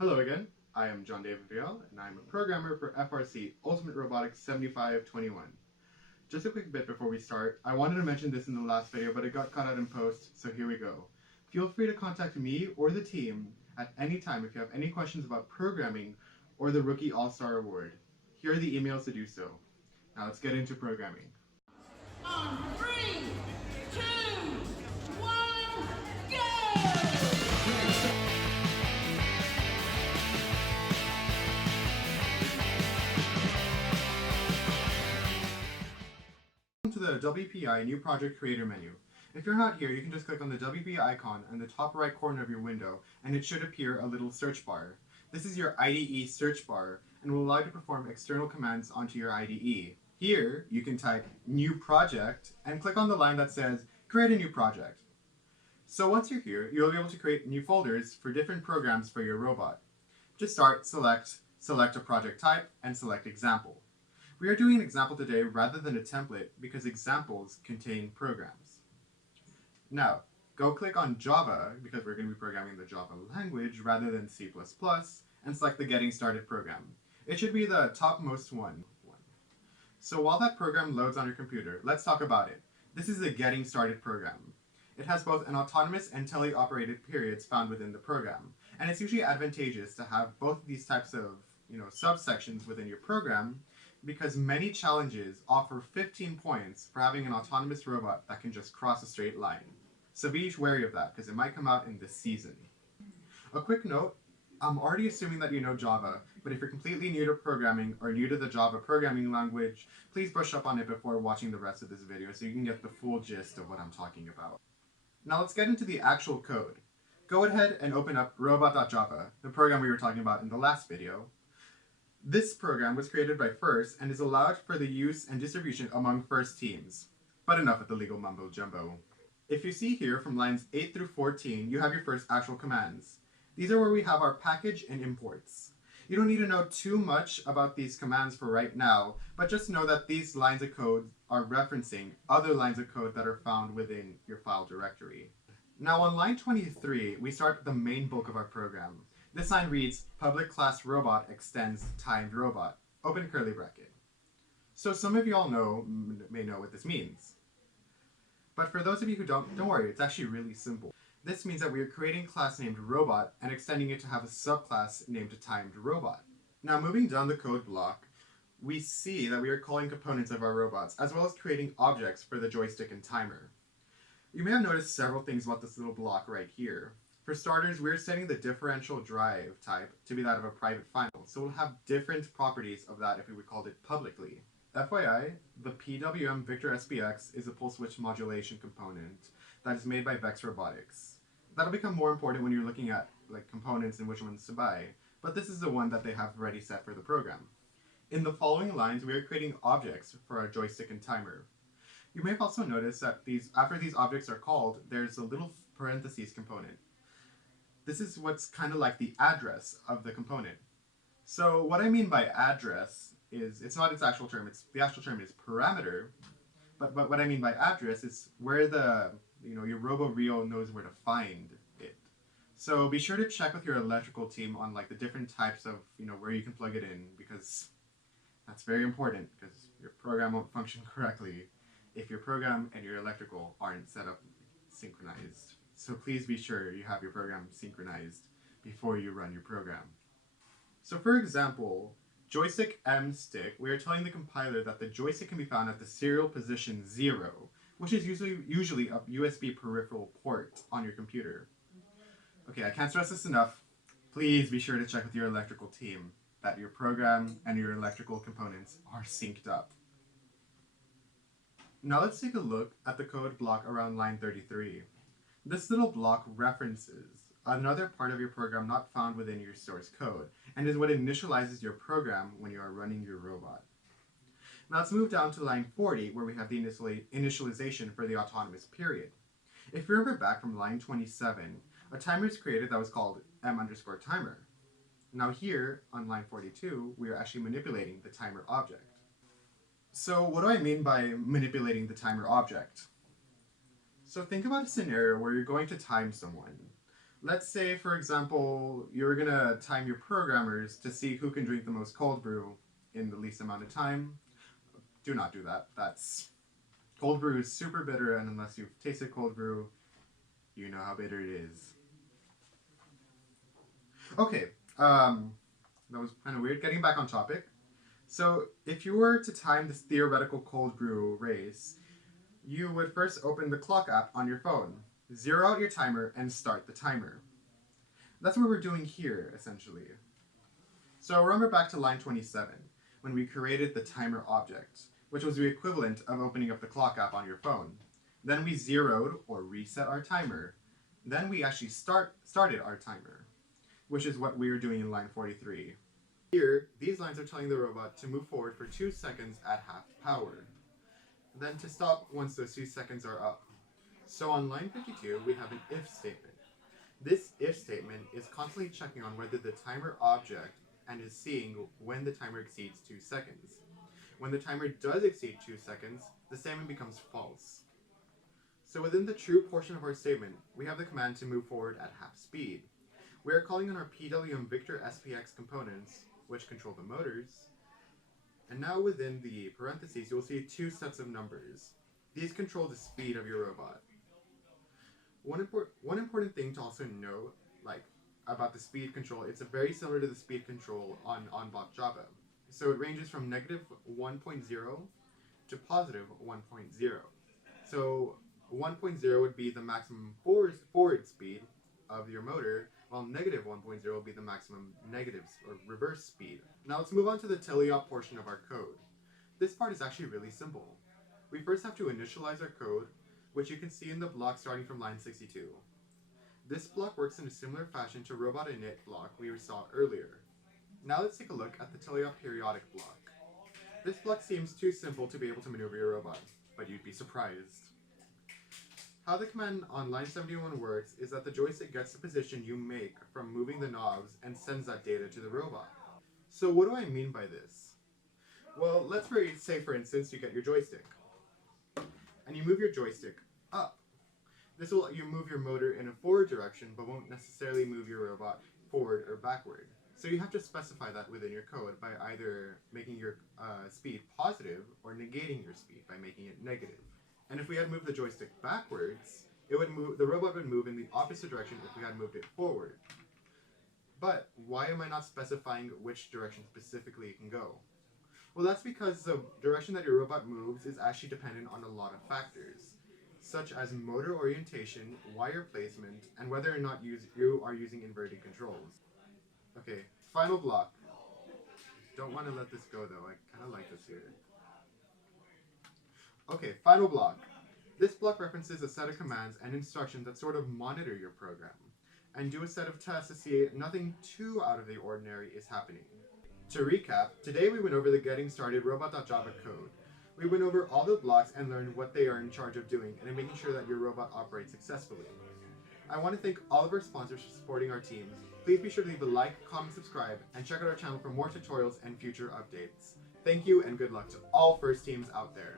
Hello again, I am John David Vial, and I'm a programmer for FRC Ultimate Robotics 7521. Just a quick bit before we start, I wanted to mention this in the last video, but it got cut out in post, so here we go. Feel free to contact me or the team at any time if you have any questions about programming or the Rookie All-Star Award. Here are the emails to do so. Now let's get into programming. On 3, 2, 1, go! Welcome to the WPI New Project Creator menu. If you're not here, you can just click on the WPI icon in the top right corner of your window, and it should appear a little search bar. This is your IDE search bar, and will allow you to perform external commands onto your IDE. Here, you can type New Project, and click on the line that says Create a New Project. So once you're here, you'll be able to create new folders for different programs for your robot. To start, select a project type, and select Example. We are doing an example today rather than a template because examples contain programs. Now, go click on Java, because we're going to be programming the Java language rather than C++, and select the Getting Started program. It should be the topmost one. So while that program loads on your computer, let's talk about it. This is a Getting Started program. It has both an autonomous and teleoperated periods found within the program, and it's usually advantageous to have both of these types of subsections within your program, because many challenges offer 15 points for having an autonomous robot that can just cross a straight line. So be wary of that, because it might come out in this season. A quick note, I'm already assuming that you know Java, but if you're completely new to programming or new to the Java programming language, please brush up on it before watching the rest of this video so you can get the full gist of what I'm talking about. Now let's get into the actual code. Go ahead and open up robot.java, the program we were talking about in the last video. This program was created by FRC and is allowed for the use and distribution among FRC teams. But enough with the legal mumbo jumbo. If you see here from lines 8 through 14, you have your first actual commands. These are where we have our package and imports. You don't need to know too much about these commands for right now, but just know that these lines of code are referencing other lines of code that are found within your file directory. Now on line 23, we start the main bulk of our program. This line reads, public class robot extends timed robot, open curly bracket. So some of you all may know what this means. But for those of you who don't worry, it's actually really simple. This means that we are creating a class named robot and extending it to have a subclass named timed robot. Now moving down the code block, we see that we are calling components of our robots, as well as creating objects for the joystick and timer. You may have noticed several things about this little block right here. For starters, we're setting the differential drive type to be that of a private final, so we'll have different properties of that if we called it publicly. FYI, the PWM Victor SPX is a pulse width modulation component that is made by Vex Robotics. That'll become more important when you're looking at components and which ones to buy, but this is the one that they have ready set for the program. In the following lines, we are creating objects for our joystick and timer. You may have also noticed that after these objects are called, there's a little parentheses component. This is what's kind of like the address of the component. So what I mean by address is, it's not its actual term, the actual term is parameter, but what I mean by address is where your RoboRio knows where to find it. So be sure to check with your electrical team on the different types of, where you can plug it in, because that's very important, because your program won't function correctly if your program and your electrical aren't set up synchronized. So please be sure you have your program synchronized before you run your program. So for example, joystick M stick, we are telling the compiler that the joystick can be found at the serial position 0, which is usually a USB peripheral port on your computer. Okay, I can't stress this enough. Please be sure to check with your electrical team that your program and your electrical components are synced up. Now let's take a look at the code block around line 33. This little block references another part of your program not found within your source code, and is what initializes your program when you are running your robot. Now let's move down to line 40, where we have the initialization for the autonomous period. If you remember back from line 27, a timer is created that was called m_timer. Now here, on line 42, we are actually manipulating the timer object. So what do I mean by manipulating the timer object? So think about a scenario where you're going to time someone. Let's say, for example, you're gonna time your programmers to see who can drink the most cold brew in the least amount of time. Do not do that. Cold brew is super bitter, and unless you've tasted cold brew, you know how bitter it is. Okay, that was kind of weird. Getting back on topic. So, if you were to time this theoretical cold brew race, you would first open the clock app on your phone, zero out your timer, and start the timer. That's what we're doing here, essentially. So remember back to line 27, when we created the timer object, which was the equivalent of opening up the clock app on your phone. Then we zeroed, or reset our timer. Then we actually started our timer, which is what we are doing in line 43. Here, these lines are telling the robot to move forward for 2 seconds at half power, then to stop once those 2 seconds are up. So on line 52, we have an if statement. This if statement is constantly checking on whether the timer object and is seeing when the timer exceeds 2 seconds. When the timer does exceed 2 seconds, the statement becomes false. So within the true portion of our statement, we have the command to move forward at half speed. We are calling on our PWM Victor SPX components, which control the motors. And now within the parentheses, you'll see 2 sets of numbers. These control the speed of your robot. One important thing to also know, about the speed control, it's very similar to the speed control on Bot Java. So it ranges from negative 1.0 to positive 1.0. So 1.0 would be the maximum forward speed of your motor, while negative 1.0 will be the maximum negative or reverse speed. Now let's move on to the teleop portion of our code. This part is actually really simple. We first have to initialize our code, which you can see in the block starting from line 62. This block works in a similar fashion to robot init block we saw earlier. Now let's take a look at the teleop periodic block. This block seems too simple to be able to maneuver your robot, but you'd be surprised. How the command on line 71 works is that the joystick gets the position you make from moving the knobs and sends that data to the robot. So what do I mean by this? Well, let's say for instance you get your joystick, and you move your joystick up. This will let you move your motor in a forward direction, but won't necessarily move your robot forward or backward. So you have to specify that within your code by either making your speed positive or negating your speed by making it negative. And if we had moved the joystick backwards, the robot would move in the opposite direction if we had moved it forward. But why am I not specifying which direction specifically it can go? Well, that's because the direction that your robot moves is actually dependent on a lot of factors, such as motor orientation, wire placement, and whether or not you are using inverted controls. Okay, final block. Don't want to let this go though, I kind of like this here. Okay, final block. This block references a set of commands and instructions that sort of monitor your program, and do a set of tests to see nothing too out of the ordinary is happening. To recap, today we went over the getting started robot.java code. We went over all the blocks and learned what they are in charge of doing and in making sure that your robot operates successfully. I want to thank all of our sponsors for supporting our teams. Please be sure to leave a like, comment, subscribe, and check out our channel for more tutorials and future updates. Thank you and good luck to all first teams out there.